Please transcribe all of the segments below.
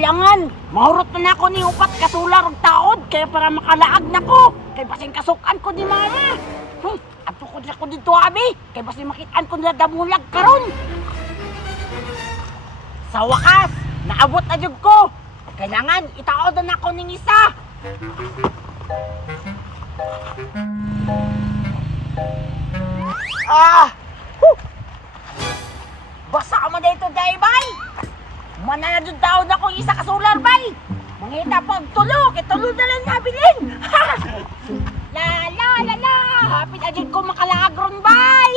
kailangan mahurot na ako ni upat kasular og taod kaya para makalaag na ko kay basin kasukan ko ni mama. Ato ko sa ko dito abi kay basin makitaan ko nila damulag karon. Sa wakas, naabot na jud ko. Kailangan itaod na ako ning isa. Basa mo dito day bay. Mana na jud taon ako isa ka solar bay. Mangita pag tulo, kay tulo na lang nabilin. La la la la, hapit ajud ko makalaag ron bay.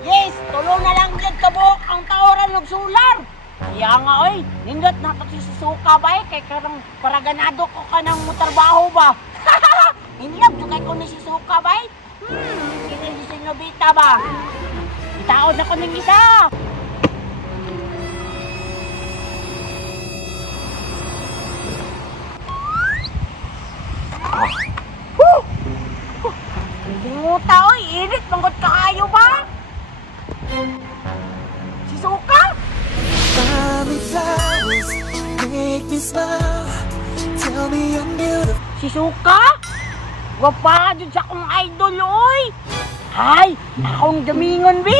Yes, tulo na lang jud kabuk ang taoran og solar. Kaya nga oy, nindot na to si Suka bay kay karang para ganado ko kanang mutrabaho ba. Nindot jud kay ko ni si Suka bay. Kini si Nobita ba? Itaod na ko ning isa. Limuta oy, init manggod kaayo ba? Si Suka? Mommy flowers make me smile. Tell me I'm beautiful. Si Suka? Wapa jud sa akong idol oy. Hay, akong gamingon bi.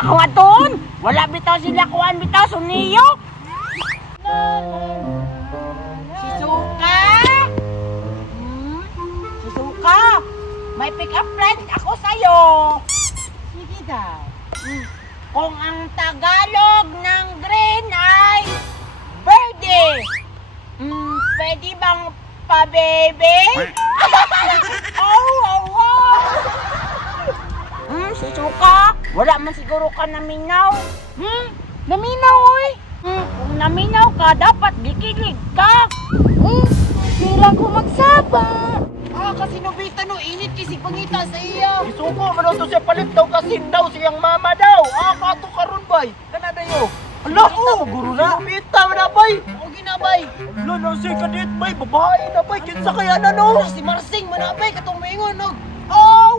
Ako aton. Wala bitaw sila kuan bitaw suniyo. Si Suka? Si Suka? May pick up line ako sa'yo. Sige daw. Kung ang Tagalog ng green ay verde, pwede bang pa-baby? Si Suka, wala man siguro ka naminaw. Naminaw oy. Kung naminaw ka, dapat gikilig ka. Silang ko magsaba. Kasi Nobita no, init kasi pangita sa iya. Isuko man daw to siya palit daw kasi daw siyang mama daw. Kato karon bay. Kana dayo. Ala ko, guru na. Nobita man na bay. O ginabay. Ala no si kadit bay, babae na bay. Kinsa kaya na no? Si Marsing manabay katong maingon og.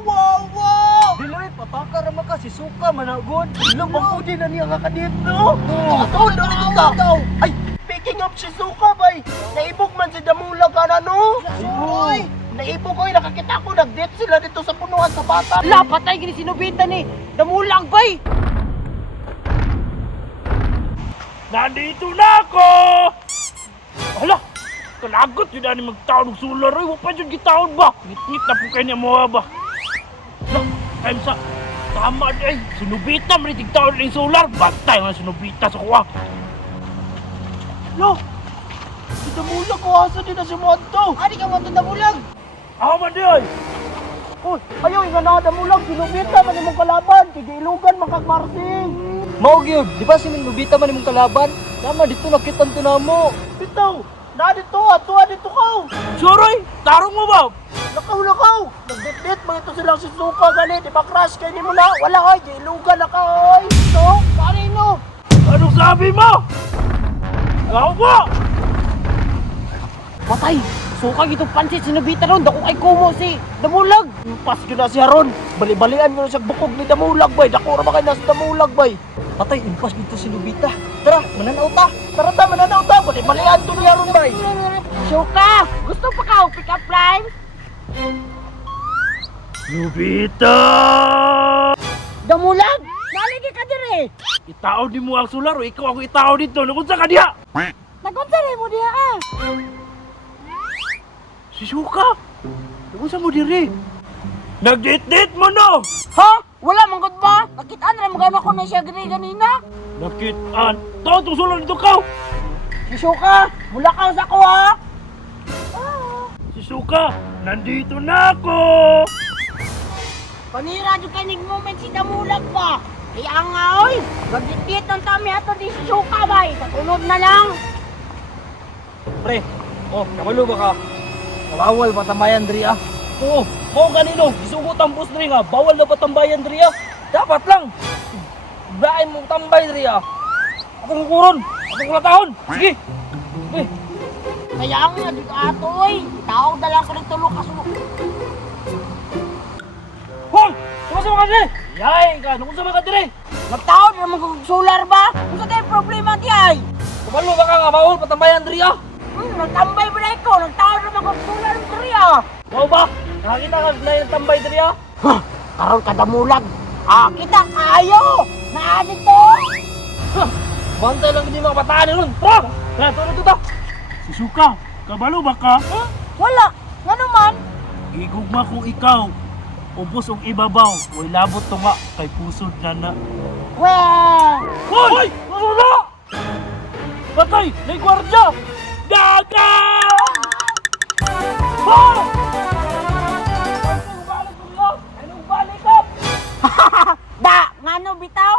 Wow. Dili pataka ra man ka si Suka managod. Ilang bangudi na niya ka kadit no. Ato daw. Ay, picking up si Suka bay. Naibog man si Damulag kana no. Oy. Naibog ko, nakakita ko, nag-date sila dito sa punuan sa bata. La, patay gini si Nobita ni. Damulag bay. Nandito na ako! Hala! Kalagot yun na ni magtaon ng solar. Ay, wapa dyan gitaon ba? Ngit-ngit na po kayo niya mga ba? Hala! Time sa... Tama di ay! Sinubita man itig taon ng solar. Bantay nga sinubita sa kuwa. Lo! Si Damulag ko, asa din na si Monto. Adi ka mo Damulag. Ako man di ay! Uy, ayaw, nga na Damulag, sinubita man imong kalaban. Kigilugan, makagmarsing. Maog yun, di ba si Nobita man imong kalaban? Tama, dito nakitan to na mo. Bitaw, na dito, atuwa dito ka. Suroy! Tarong mo ba? Lakaw. Nag-date mga ito silang si Suka gani. Di ba crush kayo ni mo na? Wala ay, gilugan na ka ay. So, kanino? Anong sabi mo? Ako ba? Patay. Suka gito pansit si Nobita ron. Dako kay kumo si Damulag. Pas ko na siya ron. Bali-balian ko na siya bukog ni Damulag bay. Dako ra ba kayo na sa Damulag bay? Patay, impas dito si Nobita. Tara, mananaw ta. Tara ta, mananaw ta. Bali-balian to niya ron bay. Suka, gusto pa ka og pick up line? Nobita! Damulag, naligi ka dire. Itaon di mo ang solar o ikaw ako itaon dito. Nagunsa ka diha? Nagunsa rin mo diha ah. Si Suka? Nagunsa mo diri? Nag-date-date mo no? Ha? Wala man gud ba? Nakitaan ra magana ko na siya gani ganina. Nakitaan. Taon itong solar dito ka. Si Suka, mula ka sa ko ha. Si Suka, nandito na ako. Panira jud kay ning moment si Damulag pa. Kaya nga oy, magdikit ng tami ato di si Suka bay. Katunod na lang. Pre, nakalo ba ka? Bawal ba tambayan diri ah? Oo, mo ganino. Isugot ang bus diri nga. Bawal na patambayan diri ah. Dapat lang. Ibain mong tambay diri ah. Akong kukuron. Akong kulatahon. Sige. Eh, Kaya nga jud ato oy. Tawag na lang ko ng tulo ka hoy! Sumas mo ka diri. Yay ka. Nung sa mga diri. Nagtaon naman kung solar ba? Kung sa tayo problema di ay. Kabalo ba ka nga bawal patambayan diri ah? Nagtambay mo na ikaw. Nagtawag naman kong sular ng duriya. Wow ba? Nakakita ka na yung tambay diri ah? Karon kadamulag. Kita kayo. Naanin to. Bantay lang hindi mga bataan ni ron. Tara! Tara, tulad ito. Si Suka, kabalo ba ka? Wala. Nga naman. Igugma kung ikaw. Ubos ang ibabaw. Way labot to nga kay pusod na na. Weh. Hoy! Ano na? Patay! May gwardya! Gaga! Hoy! Anong balik ko lang? Anong balik up? Da, ngano bitaw?